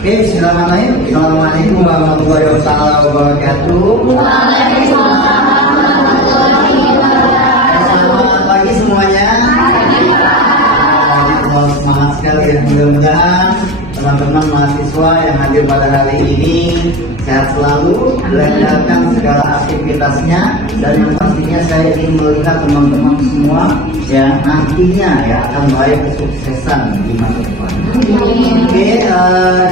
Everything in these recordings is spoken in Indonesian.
Oke, bismillahirrahmanirrahim. Assalamualaikum warahmatullahi wabarakatuh. Selamat pagi semuanya. Semangat sekali ya. Mudah-mudahan teman-teman mahasiswa yang hadir pada hari ini sehat selalu, dilancarkan segala aktivitasnya, dan yang pastinya saya ingin melihat teman-teman semua yang nantinya ya akan meraih kesuksesan di masa depan. Oke,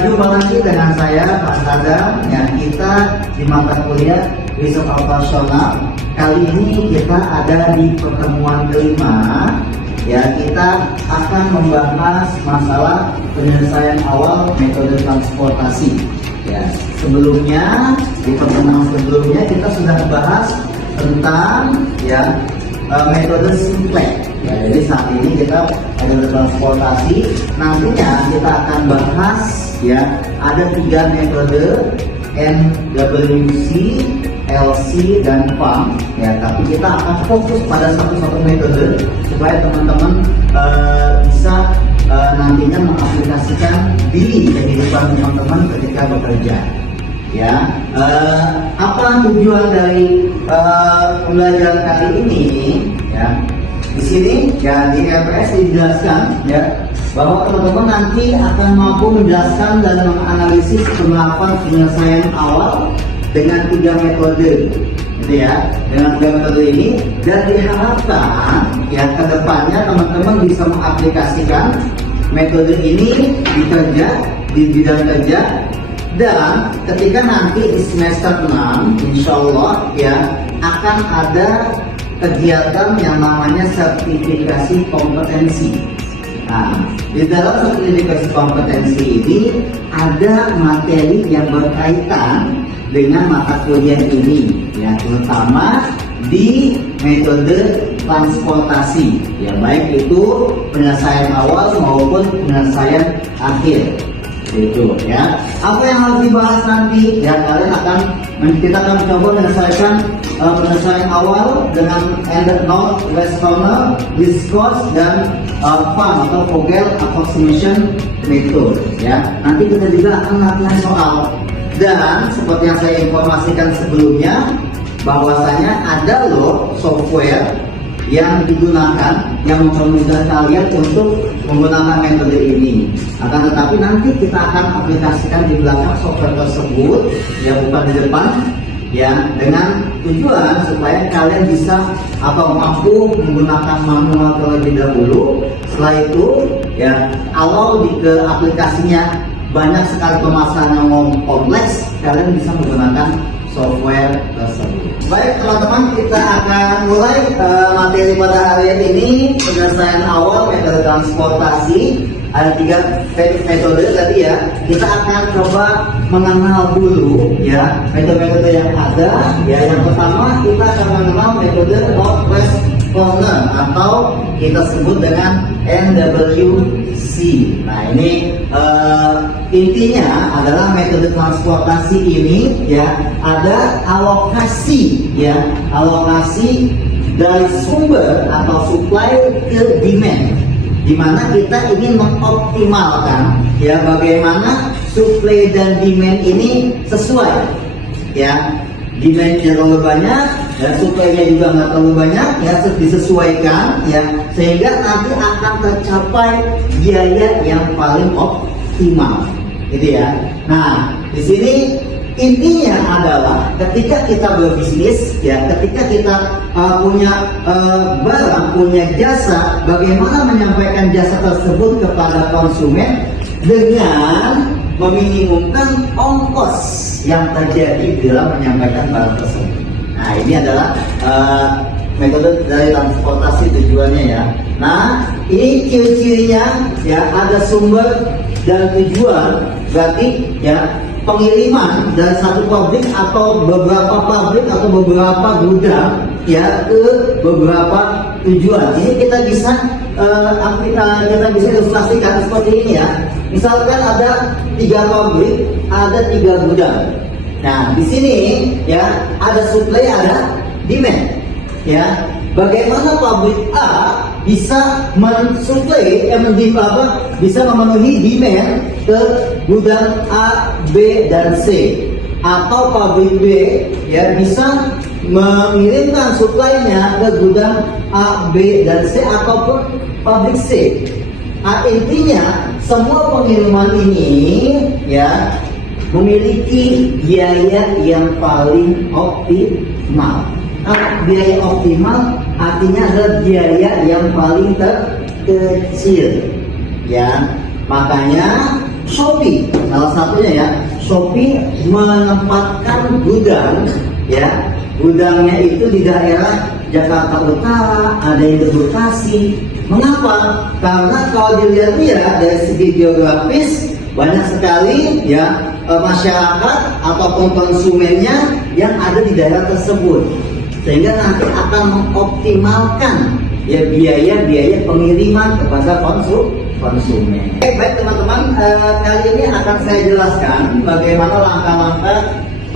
jumpa lagi dengan saya Pak Sadam. Ya, kita di mata kuliah riset operasional. Kali ini kita ada di pertemuan kelima. Ya, kita akan membahas masalah penyelesaian awal metode transportasi. Ya, sebelumnya di pertemuan sebelumnya kita sudah bahas tentang ya metode simplex. Ya, jadi saat ini kita metode transportasi. Nantinya kita akan bahas ya ada 3 metode NWC, LC dan PAM ya, tapi kita akan fokus pada satu metode supaya teman-teman bisa nantinya mengaplikasikan di kehidupan teman-teman ketika bekerja ya. Apa tujuan dari pembelajaran kali ini ya? Di sini ya di LPS dijelaskan ya bahwa teman-teman nanti akan mampu menjelaskan dan menganalisis penerapan penyelesaian awal dengan 3 metode, gitu ya. Dengan 3 metode ini, dan diharapkan ya kedepannya teman-teman bisa mengaplikasikan metode ini di kerja, di bidang kerja, dan ketika nanti di semester 6, insya Allah ya akan ada kegiatan yang namanya sertifikasi kompetensi. Nah, di dalam sertifikasi kompetensi ini ada materi yang berkaitan dengan mata kuliah ini, ya, terutama di metode transportasi, ya, baik itu penyelesaian awal maupun penyelesaian akhir, itu, ya. Apa yang harus dibahas nanti? Ya, kita akan mencoba menyelesaikan penyelesaian awal dengan north west corner, discourse dan PAM atau Vogel approximation method, ya. Nanti kita juga akan latihan soal. Dan seperti yang saya informasikan sebelumnya, bahwasanya ada loh software yang digunakan yang mempermudah kalian untuk menggunakan metode ini. Akan tetapi nanti kita akan aplikasikan di belakang software tersebut, ya, bukan di depan, ya, dengan tujuan supaya kalian bisa atau mampu menggunakan manual terlebih dahulu. Setelah itu, ya, kalau ke aplikasinya banyak sekali permasalahan yang kompleks, kalian bisa menggunakan software tersebut. Baik teman-teman, kita akan mulai materi pada hari ini, penyelesaian awal metode transportasi. Ada 3 metode tadi ya. Kita akan coba mengenal dulu ya metode-metode yang ada. Ya, yang pertama kita akan mengenal metode northwest corner atau kita sebut dengan NWC. Nah, ini intinya adalah metode transportasi ini ya ada alokasi ya, alokasi dari sumber atau supply ke demand, di mana kita ingin mengoptimalkan ya bagaimana supply dan demand ini sesuai ya. Demand-nya terlalu banyak dan supply-nya juga nggak terlalu banyak ya, disesuaikan ya sehingga nanti akan tercapai biaya yang paling optimal, gitu ya. Nah, di sini intinya adalah ketika kita berbisnis ya, ketika kita punya barang, punya jasa, bagaimana menyampaikan jasa tersebut kepada konsumen dengan meminimumkan ongkos yang terjadi dalam menyampaikan barang tersebut. Nah, ini adalah metode dari transportasi tujuannya ya. Nah, ini ciri-cirinya ya, ada sumber dan tujuan, berarti ya pengiriman dari satu pabrik atau beberapa pabrik atau beberapa gudang ya ke beberapa tujuan. Ini kita bisa ilustrasikan seperti ini ya. Misalkan ada 3 pabrik, ada 3 gudang. Nah, di sini ya ada supply, ada demand. Ya, bagaimana pabrik A bisa mensuplai, bisa memenuhi demand ke gudang A, B, dan C, atau pabrik B ya bisa mengirimkan suplainya ke gudang A, B, dan C ataupun pabrik C. Nah, intinya semua pengiriman ini ya memiliki biaya yang paling optimal. Biaya optimal artinya adalah biaya yang paling terkecil ya. Makanya Shopee salah satunya ya, Shopee menempatkan gudang ya, gudangnya itu di daerah Jakarta Utara, ada yang di Bekasi. Mengapa? Karena kalau dilihat-lihat dari segi geografis banyak sekali ya masyarakat ataupun konsumennya yang ada di daerah tersebut, sehingga nanti akan mengoptimalkan ya biaya-biaya pengiriman kepada konsumen. Baik teman-teman, kali ini akan saya jelaskan bagaimana langkah-langkah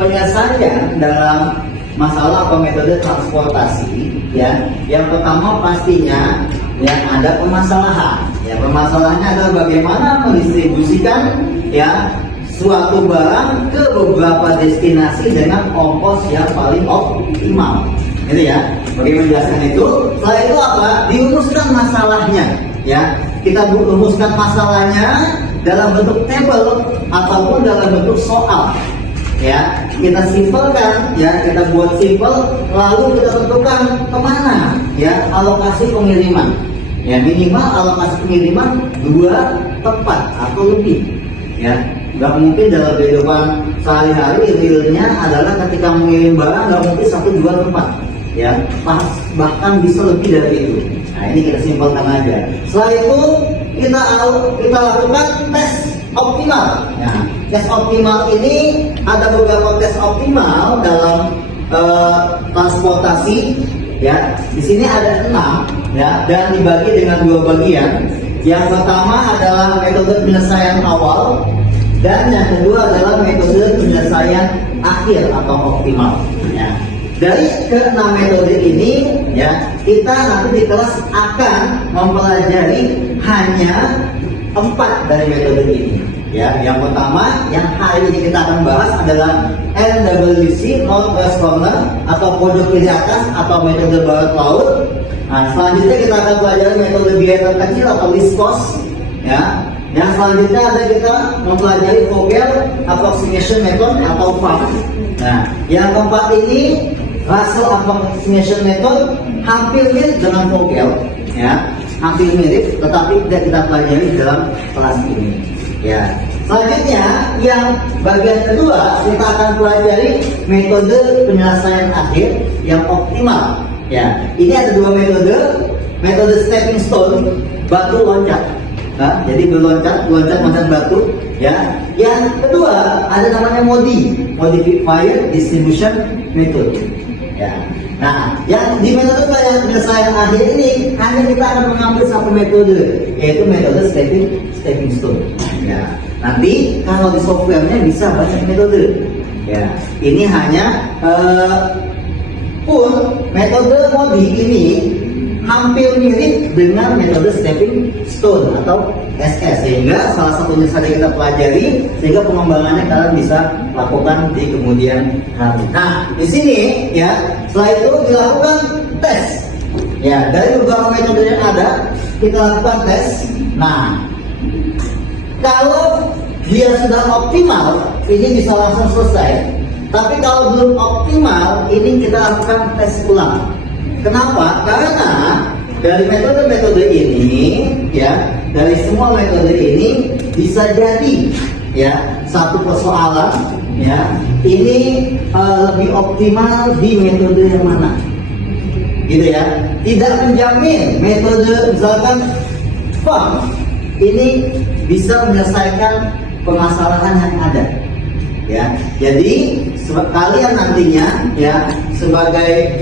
penyelesaian dalam masalah atau metode transportasi ya. Yang pertama pastinya ya ada permasalahan. Ya, permasalahannya adalah bagaimana mendistribusikan ya suatu barang ke beberapa destinasi dengan ongkos yang paling optimal. Gitu ya. Bagaimana menjelaskan itu? Setelah itu apa? Dirumuskan masalahnya. Ya, kita rumuskan masalahnya dalam bentuk tabel ataupun dalam bentuk soal. Ya, kita simpelkan, ya kita buat simpel, lalu kita tentukan kemana ya alokasi pengiriman. Ya minimal alokasi pengiriman 2 tempat atau lebih. Ya, nggak mungkin dalam kehidupan sehari-hari realnya adalah ketika mengirim barang nggak mungkin 1-2 tempat. Ya, bahkan bisa lebih dari itu. Nah ini kita simpelkan aja. Setelah itu kita lakukan tes optimal. Nah, tes optimal ini ada beberapa tes optimal dalam transportasi. Ya, di sini ada 6 ya, dan dibagi dengan 2 bagian. Yang pertama adalah metode penyelesaian awal, dan yang kedua adalah metode penyelesaian akhir atau optimal. Ya. Dari ke-6 metode ini ya, kita nanti di kelas akan mempelajari hanya 4 dari metode ini. Ya, yang pertama yang hari ini kita akan bahas adalah NWC, Northwest Corner atau pojok kiri atas atau metode barat laut. Nah, selanjutnya kita akan pelajari metode biaya terkecil atau least cost. Ya, yang selanjutnya ada kita mempelajari Vogel Approximation Method atau VAM. Nah, yang keempat ini Russell Approximation Method hampir mirip dengan Vogel, ya, hampir mirip, tetapi tidak kita pelajari dalam kelas ini. Ya, selanjutnya yang bagian kedua kita akan pelajari metode penyelesaian akhir yang optimal. Ya, ini ada 2 metode stepping stone, batu loncat. Nah, jadi loncat batu. Ya, yang kedua ada namanya modifier distribution method. Ya, nah, yang di metode penyelesaian akhir ini hanya kita akan mengambil satu metode, yaitu metode stepping stone. Ya, nanti kalau di softwarenya bisa banyak metode. Ya, ini hanya pun metode modi ini hampir mirip dengan metode stepping stone atau SS, sehingga salah satunya saja kita pelajari sehingga pengembangannya kalian bisa lakukan di kemudian hari. Nah, di sini ya setelah itu dilakukan tes. Ya, dari beberapa metode yang ada kita lakukan tes. Nah, kalau dia sudah optimal, ini bisa langsung selesai. Tapi kalau belum optimal, ini kita lakukan tes ulang. Kenapa? Karena dari metode-metode ini, ya, dari semua metode ini bisa jadi, ya, satu persoalan, ya, ini lebih optimal di metode yang mana, gitu ya. Tidak menjamin metode misalkan VAM ini bisa menyelesaikan permasalahan yang ada. Ya, jadi kalian nantinya ya sebagai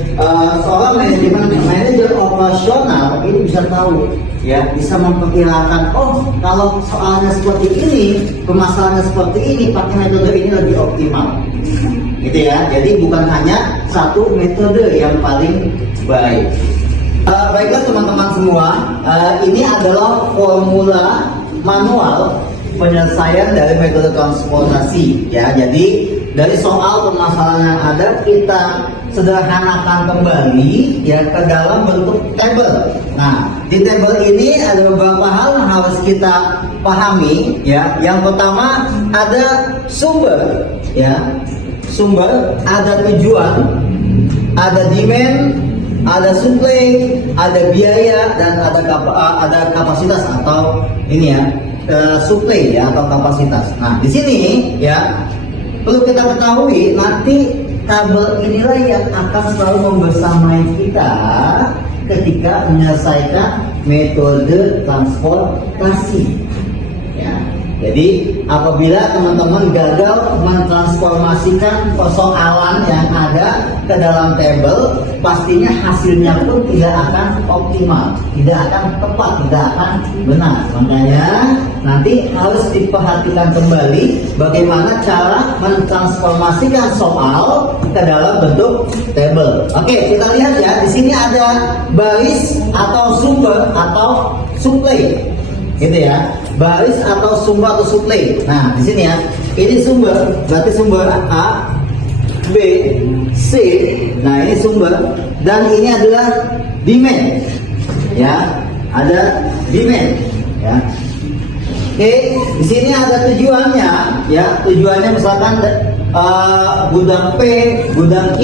seorang manajer operasional ini bisa tahu, ya, bisa memperkirakan, oh kalau soalnya seperti ini, permasalahannya seperti ini, pakai metode ini lebih optimal, gitu ya. Jadi bukan hanya satu metode yang paling baik. Baiklah teman-teman semua, ini adalah formula manual penyelesaian dari metode transportasi ya. Jadi dari soal permasalahan yang ada kita sederhanakan kembali ya ke dalam bentuk tabel. Nah, di tabel ini ada beberapa hal yang harus kita pahami ya. Yang pertama ada sumber ya. Sumber, ada tujuan, ada demand, ada supply, ada biaya, dan ada kapasitas atau ini ya, supply ya atau kapasitas. Nah, di sini ya perlu kita ketahui nanti tabel inilah yang akan selalu membersamai kita ketika menyelesaikan metode transportasi. Ya. Jadi apabila teman-teman gagal mentransformasikan persoalan yang ada ke dalam tabel, pastinya hasilnya pun tidak akan optimal, tidak akan tepat, tidak akan benar. Makanya nanti harus diperhatikan kembali bagaimana cara mentransformasikan soal ke dalam bentuk tabel. Oke, kita lihat ya. Di sini ada baris atau sumber atau supply. Gitu ya, baris atau sumber atau supply. Nah, di sini ya, ini sumber, berarti sumber A, B, C. Nah, ini sumber dan ini adalah demand. Ya, ada demand. Ya. Oke, di sini ada tujuannya. Ya, tujuannya misalkan gudang P, gudang Q,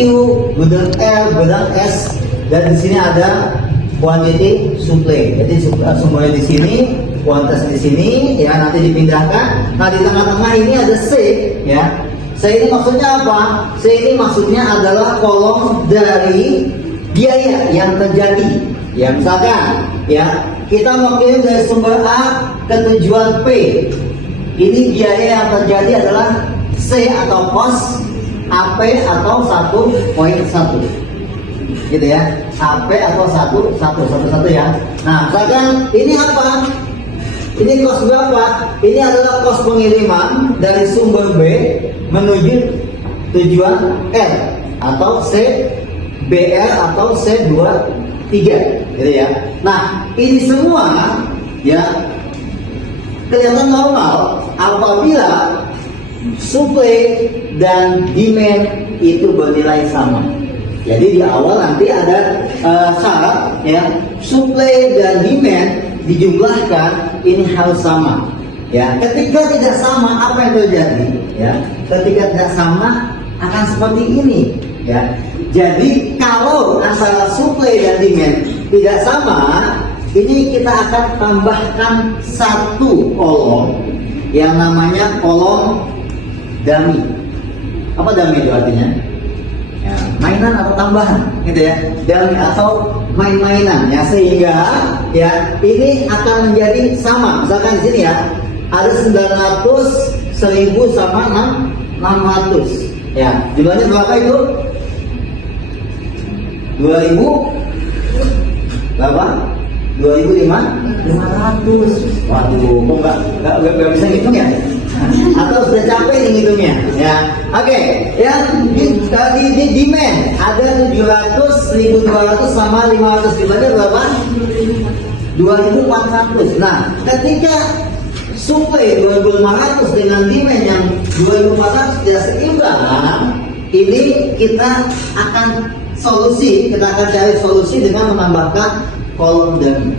gudang L, gudang S, dan di sini ada quantity supply. Jadi sumbernya di sini, kuantitas di sini, ya nanti dipindahkan. Nah di tengah-tengah ini ada C, ya. C ini maksudnya apa? C ini maksudnya adalah kolom dari biaya yang terjadi. Ya misalkan, ya kita mau kirim dari sumber A ke tujuan P. Ini biaya yang terjadi adalah C atau cost, AP atau 1.1. Gitu ya, AP atau satu ya. Nah, misalkan ini apa? Ini kos berapa? Ini adalah kos pengiriman dari sumber B menuju tujuan R atau C, BR atau C23, gitu ya. Nah, ini semua ya kelihatan normal apabila supply dan demand itu bernilai sama. Jadi di awal nanti ada syarat ya, supply dan demand dijumlahkan ini harus sama. Ya, ketika tidak sama apa yang terjadi? Ya, ketika tidak sama akan seperti ini. Ya, jadi kalau antara supply dan demand tidak sama, ini kita akan tambahkan satu kolom yang namanya kolom dummy. Apa dummy itu artinya? Ya, mainan atau tambahan gitu ya, dan atau main-mainan ya, sehingga ya ini akan menjadi sama. Misalkan di sini ya ada 900, 1000 sama 600 ya, jumlahnya berapa itu? 2000 berapa? 2500. Waduh, kok nggak bisa ngitung ya? Atau sudah capek nih ngitungnya ya. Oke, yang di demand ada 700, 1200 sama 500, jumlahnya berapa? 2400. Nah, ketika supply 2500 dengan demand yang 2400 tidak seimbang, ini kita akan cari solusi dengan menambahkan kolom dummy.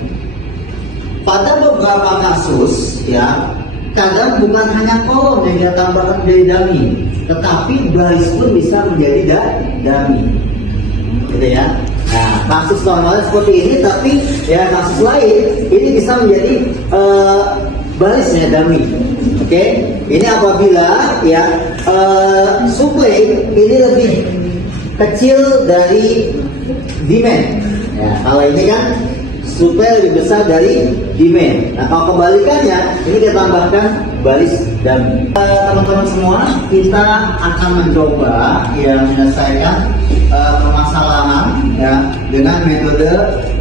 Pada beberapa kasus ya, kadang bukan hanya kolom yang dia tambahkan menjadi dummy, tetapi baris pun bisa menjadi dummy, gitu ya. Nah, kasus normalnya seperti ini, tapi ya kasus lain ini bisa menjadi barisnya dummy. Oke, ini apabila ya supply ini lebih kecil dari demand. Ya, kalau ini kan supply lebih besar dari demand. Nah, kalau kebalikannya, ini kita tambahkan baris dummy. Teman-teman semua, kita akan mencoba ya menyelesaikan permasalahan ya dengan metode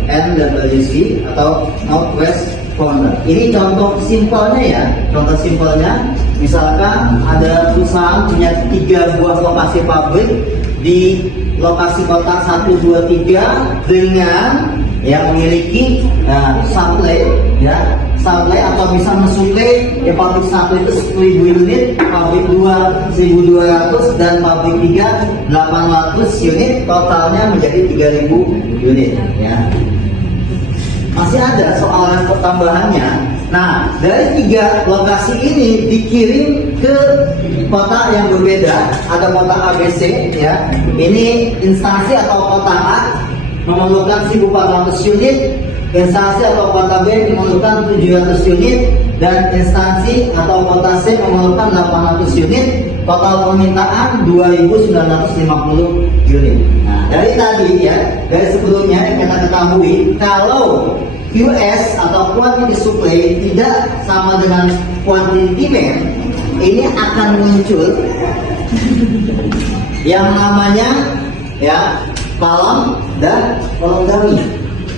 NWC atau Northwest Corner. Ini contoh simpelnya ya. Contoh simpelnya, misalkan ada perusahaan punya 3 buah lokasi pabrik di lokasi kotak 1, 2, 3 dengan yang memiliki supply, ya, supply atau bisa mensuplai ya, pabrik 1 itu 1000 unit, pabrik 2 1200, dan pabrik 3 800 unit, totalnya menjadi 3000 unit, ya. Masih ada soalan tambahannya. Nah, dari 3 lokasi ini dikirim ke kota yang berbeda. Ada kota ABC, ya. Ini instansi atau kota A memerlukan 1400 unit, instansi atau kota B memerlukan 700 unit, dan instansi atau kota C memerlukan 800 unit. Total permintaan 2950 unit. Nah, dari tadi, ya, dari sebelumnya kita ketahui kalau QS atau quantity supply tidak sama dengan quantity demand, ini akan muncul yang namanya, ya, kolom dan kolom dummy.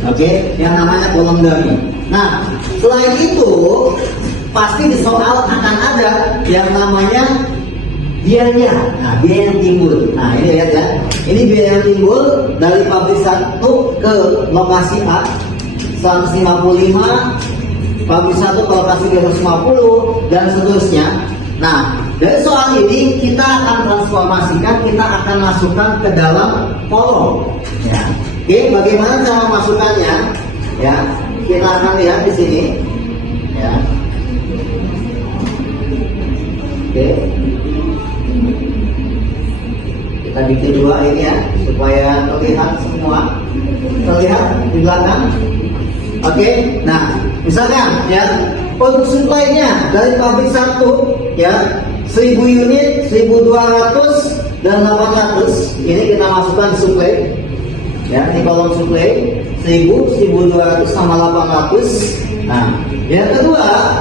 Oke, yang namanya kolom dummy. Nah, selain itu pasti di soal akan ada yang namanya biaya. Nah, biaya yang timbul. Nah, ini lihat, ya. Ini biaya yang timbul dari pabrik 1 ke lokasi A 155, pabrik 1 ke lokasi B 150, dan seterusnya. Nah, dari soal ini kita akan transformasikan, kita akan masukkan ke dalam kolom. Ya. Oke, bagaimana cara masukkannya? Ya, kita akan lihat di sini. Ya. Oke. Kita bikin 2 ini, ya, supaya terlihat semua. Terlihat di belakang. Oke, nah, misalkan, ya, untuk supply-nya dari pabrik 1, ya, 1000 unit, 1200, dan 800. Ini kita masukkan supply, ya, di kolom supply 1000, 1200 sama 800. Nah, yang kedua,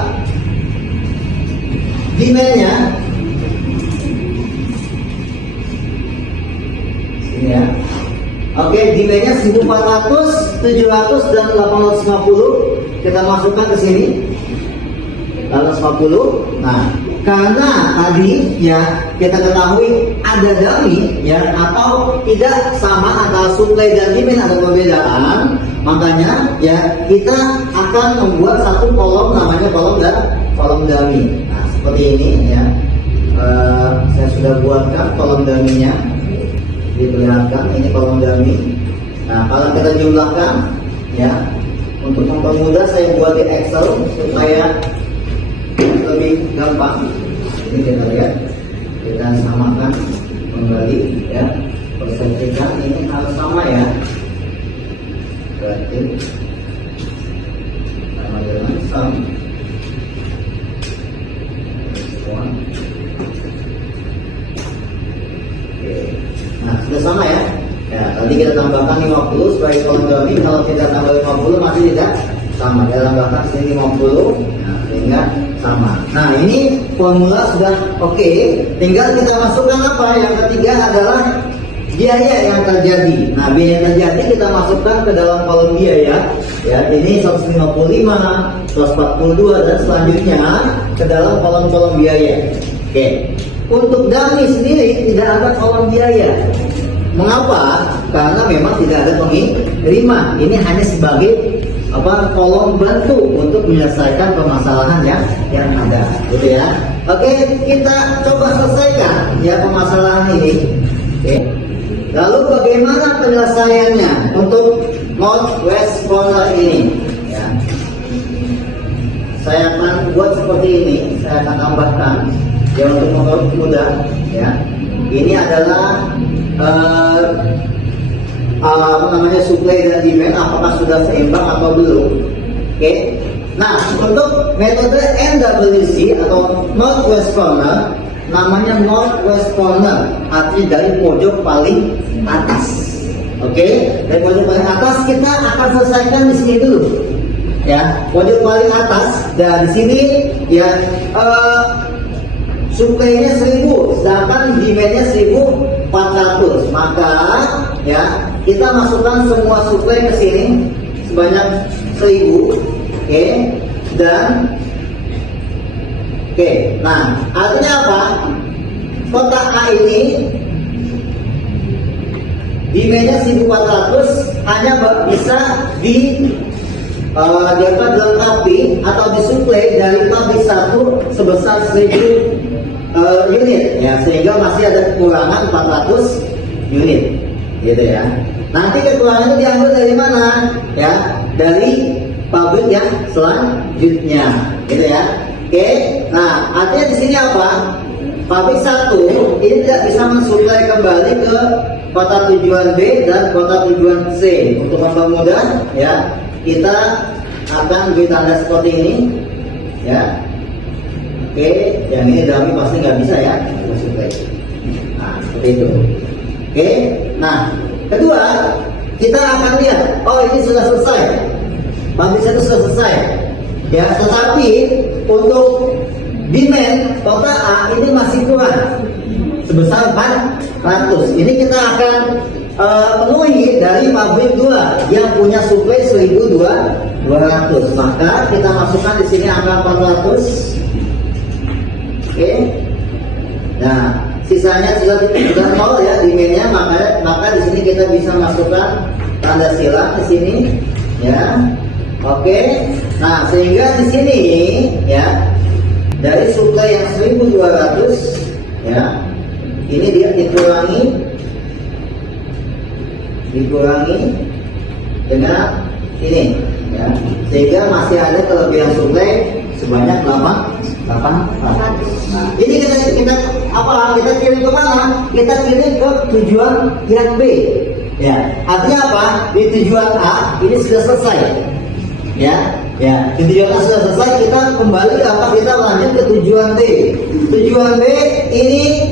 demand-nya ini, ya. Oke, demand-nya 1400, 700, dan 850. Kita masukkan ke sini 850. Nah, karena tadi, ya, kita ketahui ada dummy, ya, atau tidak sama antara supply dan demand, ada perbedaan. Makanya, ya, kita akan membuat satu kolom namanya kolom dummy. Nah, seperti ini, ya. Saya sudah buatkan kolom dummy-nya. Diperlihatkan ini kolom dummy. Nah, kalau kita jumlahkan, ya, untuk mempermudah saya buat di Excel supaya lebih gampang. Ini kita lihat, kita samakan kembali, ya, persentikan ini harus sama, ya, berarti sama dengan sum. Nah, sudah sama, ya. Ya, tadi kita tambahkan 50 sebagai kolom dummy. Kalau kita tambah 50 masih tidak sama. Kita tambahkan sini 50, nah, sehingga sama. Nah, ini formula sudah oke. Tinggal kita masukkan apa? Yang ketiga adalah biaya yang terjadi. Nah, biaya yang terjadi kita masukkan ke dalam kolom biaya. Ya, ini 155, 142, dan selanjutnya ke dalam kolom biaya. Oke. Untuk dummy sendiri tidak ada kolom biaya. Mengapa? Karena memang tidak ada pengerima. Ini hanya sebagai kolom bantu untuk menyelesaikan permasalahan yang ada, gitu, ya. Oke, kita coba selesaikan, ya, permasalahan ini. Oke. Lalu bagaimana penyelesaiannya untuk northwest corner ini? Ya. Saya akan buat seperti ini. Saya akan tambahkan, ya, untuk mempermudah, ya. Ini adalah supply dan demand, apakah sudah seimbang atau belum. Oke. Nah, untuk metode NWC atau northwest corner, namanya northwest corner, artinya dari pojok paling atas. Oke, dari pojok paling atas kita akan selesaikan di sini dulu. Ya, pojok paling atas, dan di sini, ya, supply-nya 1000, sedangkan demand-nya 1400. Maka, ya, kita masukkan semua supply ke sini sebanyak 1000, oke, dan oke. Nah, artinya apa? Kotak A ini demand-nya 1400, hanya bisa dapat dilengkapi atau disuplai dari pabrik satu sebesar 1000 unit ya, sehingga masih ada kekurangan 400 unit gitu ya. Nanti kekurangan itu diambil dari mana ya? Dari pabrik yang selanjutnya gitu ya. Oke, nah artinya di sini apa? Pabrik satu ini tidak bisa mensuplai kembali ke kota tujuan B dan kota tujuan C. Untuk mempermudah ya, kita akan beri tanda seperti ini ya. Oke, yang ini dummy pasti nggak bisa ya mensuplai. Nah seperti itu. Oke, nah kedua kita akan lihat, oh ini sudah selesai, pabrik satu sudah selesai ya, tetapi untuk demand kota A ini masih kurang sebesar 400. Ini kita akan penuhi dari pabrik 2 yang punya suplai 1200. Maka kita masukkan di sini angka 400. Oke. Nah, sisanya sudah nol ya demandnya, maka di sini kita bisa masukkan tanda silang di sini ya. Oke. Nah, sehingga di sini ya, dari suplai yang 1200 ya, ini dia dikurangi dengan ini ya, sehingga masih ada kelebihan suplai sebanyak 800. Nah, ini kita kirim ke mana? Kita kirim ke tujuan yang B ya. Artinya apa? Di tujuan A ini sudah selesai ya. Ya, tujuan A sudah selesai, kita kembali kita lanjut ke tujuan B. Tujuan B ini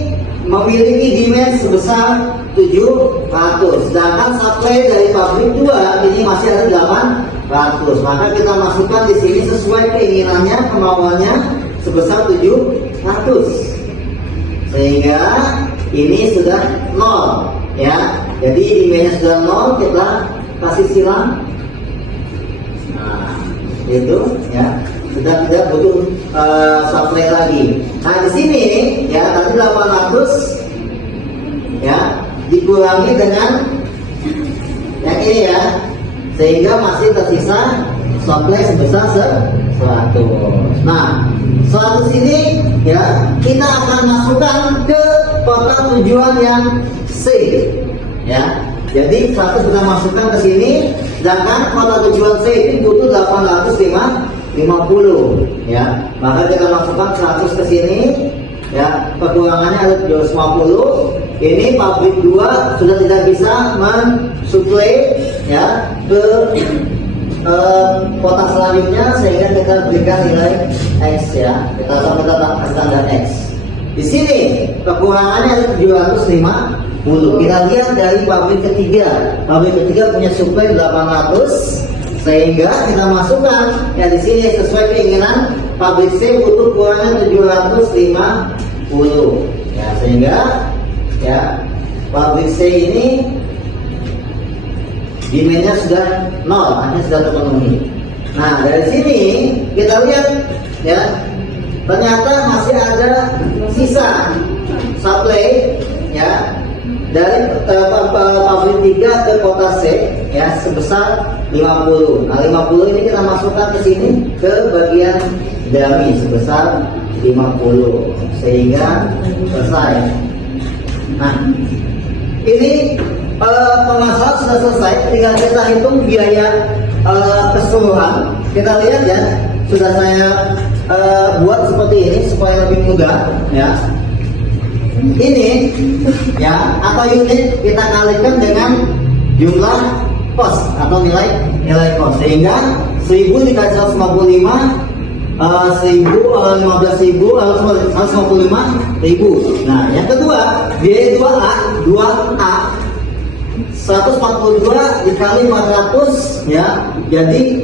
memiliki demand sebesar 700, sedangkan supply dari pabrik 2 ini masih ada 800. Maka kita masukkan di sini sesuai keinginannya, kemauannya sebesar 700. Sehingga ini sudah 0 ya. Jadi demandnya sudah 0, kita kasih silang. Itu ya, sudah tidak butuh supply lagi. Nah di sini ya, tadi 800 ya dikurangi dengan yang ini ya, sehingga masih tersisa supply sebesar 100. Nah 100 ini ya kita akan masukkan ke kota tujuan yang C ya. Jadi 100 kita masukkan ke sini, sedangkan kota tujuan C ini butuh 850 ya. Maka kita masukkan 100 ke sini ya, kekurangannya ada 250. Ini pabrik 2 sudah tidak bisa mensuplai ya ke kota selanjutnya, sehingga kita berikan nilai X ya. Kita kasih tanda X. Di sini kekurangannya ada 750. Kita lihat dari pabrik ketiga. Pabrik ketiga punya suplai 800, sehingga kita masukkan ya di sini sesuai keinginan pabrik C butuh kurangan 750 ya, sehingga ya pabrik C ini demandnya sudah 0, hanya sudah terpenuhi. Nah dari sini kita lihat ya, ternyata masih ada sisa supply ya dari pabrik 3 ke kota C ya sebesar 50. Nah 50 ini kita masukkan ke sini ke bagian dummy sebesar 50, sehingga selesai. Nah ini pemasaran sudah selesai, tinggal kita hitung biaya keseluruhan. Kita lihat ya, sudah saya buat seperti ini supaya lebih mudah ya. Ini ya, atau unit kita kalikan dengan jumlah kos atau nilai kos, sehingga 1000 dikali 155 155.000. Nah yang kedua, biaya 2A 142 dikali 400 ya, jadi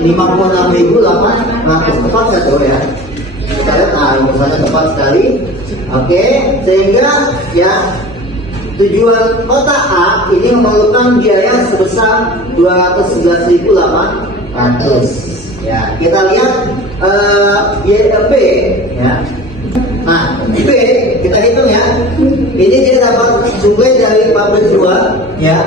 56.800. Tepat satu ya. Kita lihat, nah rumusannya tepat sekali. Oke, sehingga ya tujuan kota A ini memerlukan biaya sebesar 211.800 ya. Kita lihat biaya B ya. Nah B kita hitung ya, ini dia dapat suplai dari pabrik 2 ya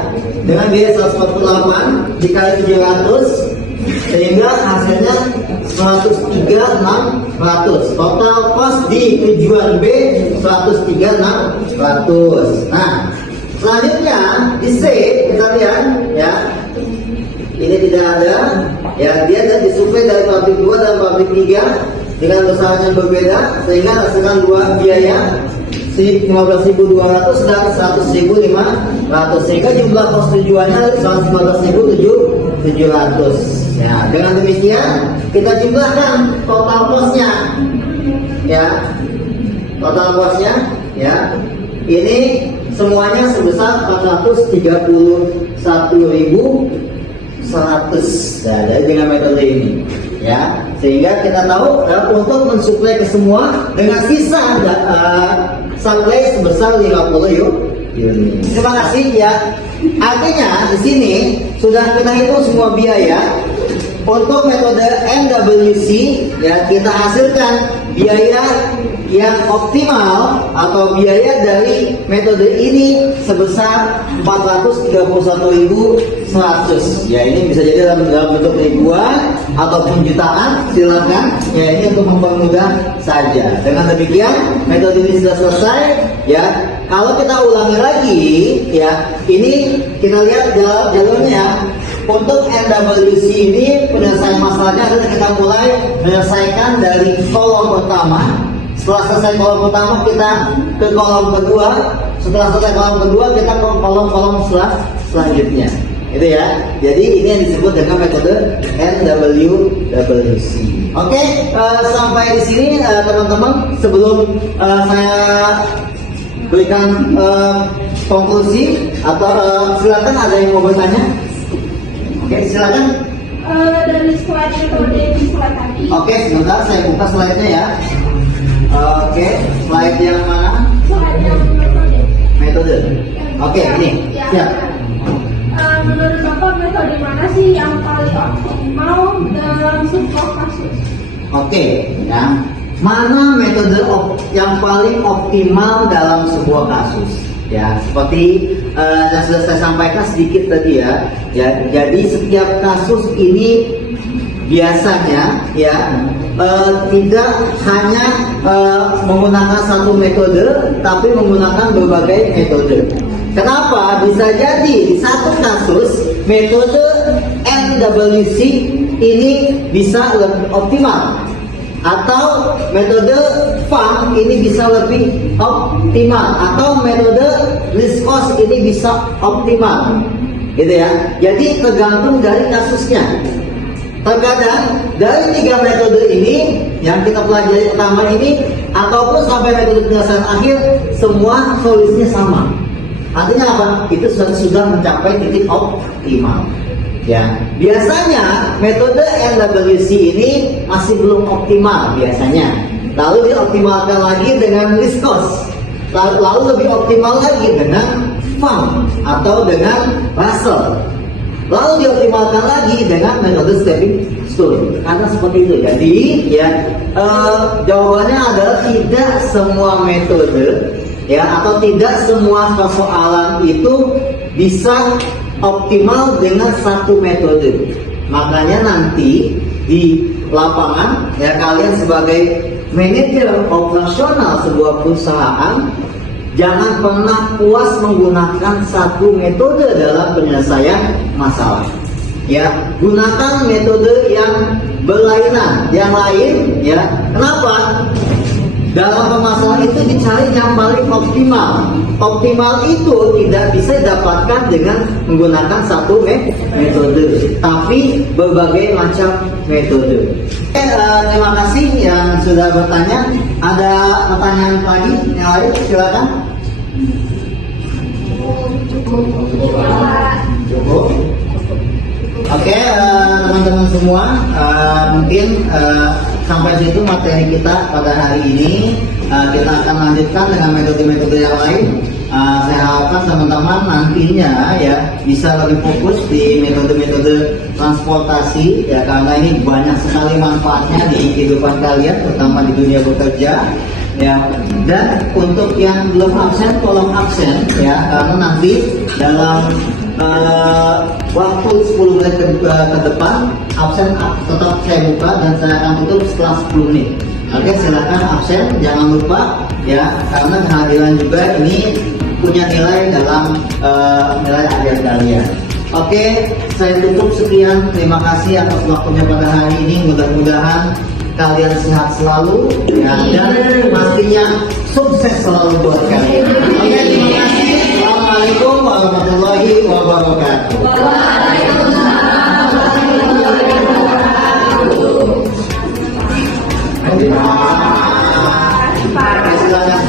dengan biaya 148 dikali 700 sehingga hasilnya 103.600. Total cost di tujuan B 103.600. Nah, selanjutnya di C kita lihat ya. Ini tidak ada ya, dia ada disuplai dari pabrik 2 dan pabrik 3 dengan usaha yang berbeda sehingga hasilkan dua biaya 15.200 dan 100.500 sehingga jumlah kos tujuannya 115.700. Ya, dengan demikian kita jumlahkan total kosnya ya, total kosnya ya, ini semuanya sebesar 431.100. Nah, dari dengan metode ini ya, sehingga kita tahu untuk mensuplai ke semua dengan sisa supply sebesar 50 unit. Terima kasih ya. Artinya di sini sudah kita hitung semua biaya. Untuk metode NWC ya, kita hasilkan biaya yang optimal atau biaya dari metode ini sebesar 431.100. Ya, ini bisa jadi dalam bentuk ribuan ataupun jutaan, silakan. Ya, ini untuk mempermudah saja. Dengan demikian metode ini sudah selesai ya. Kalau kita ulangi lagi ya, ini kita lihat jalurnya. Untuk NWC ini penyelesaian masalahnya adalah kita mulai menyelesaikan dari kolom pertama. Setelah selesai kolom pertama kita ke kolom kedua. Setelah selesai kolom kedua kita ke kolom-kolom selanjutnya. Itu ya. Jadi ini yang disebut dengan metode NWC. Oke, sampai di sini teman-teman. Sebelum saya berikan konklusi atau silakan ada yang mau bertanya. Oke, silakan. Dari slide metode di slide tadi. Oke, sebentar saya buka slide-nya ya. Oke, slide yang mana? Slide yang metode. Metode. Oke, ini. Ya. Siap. Menurut Bapak metode mana sih yang paling optimal dalam sebuah kasus? Oke, ya. Mana metode yang paling optimal dalam sebuah kasus? Ya, seperti yang sudah saya sampaikan sedikit tadi ya. Ya, jadi setiap kasus ini biasanya ya tidak hanya menggunakan satu metode, tapi menggunakan berbagai metode. Kenapa? Bisa jadi di satu kasus metode NWC ini bisa lebih optimal, atau metode FAM ini bisa lebih optimal, atau metode least cost ini bisa optimal, gitu ya. Jadi tergantung dari kasusnya. Terkadang dari 3 metode ini yang kita pelajari pertama ini ataupun sampai metode penyelesaian akhir semua solusinya sama. Artinya apa? Itu sudah mencapai titik optimal. Ya, biasanya metode NWC ini masih belum optimal biasanya. Lalu dioptimalkan lagi dengan least cost. Lalu lebih optimal lagi dengan FAM atau dengan Russell. Lalu dioptimalkan lagi dengan metode stepping stone. Karena seperti itu. Jadi ya jawabannya adalah tidak semua metode ya, atau tidak semua persoalan itu bisa optimal dengan satu metode. Makanya nanti di lapangan ya, kalian sebagai manajer operasional sebuah perusahaan jangan pernah puas menggunakan satu metode dalam penyelesaian masalah. Ya, gunakan metode yang berlainan, yang lain ya. Kenapa? Dalam permasalahan itu dicari yang paling optimal. Optimal itu tidak bisa didapatkan dengan menggunakan satu metode, tapi berbagai macam metode. Terima kasih yang sudah bertanya. Ada pertanyaan lagi yang lain? Silakan. Cukup. Oke, teman-teman semua, mungkin sampai situ materi kita pada hari ini. Kita akan lanjutkan dengan metode-metode yang lain. Saya harapkan teman-teman nantinya ya bisa lebih fokus di metode-metode transportasi ya, karena ini banyak sekali manfaatnya di kehidupan kalian, terutama di dunia bekerja. ya. Dan untuk yang belum absen, tolong absen ya, karena nanti dalam waktu 10 menit ke depan absen tetap saya buka dan saya akan tutup setelah 10 menit. Oke, silakan absen, jangan lupa ya, karena kehadiran juga ini punya nilai dalam nilai akhir kalian. Oke, saya tutup sekian. Terima kasih atas waktunya pada hari ini. Mudah-mudahan kalian sehat selalu ya, dan pastinya sukses selalu buat kalian. Oke, terima kasih. Assalamualaikum warahmatullahi wabarakatuh. Silakan.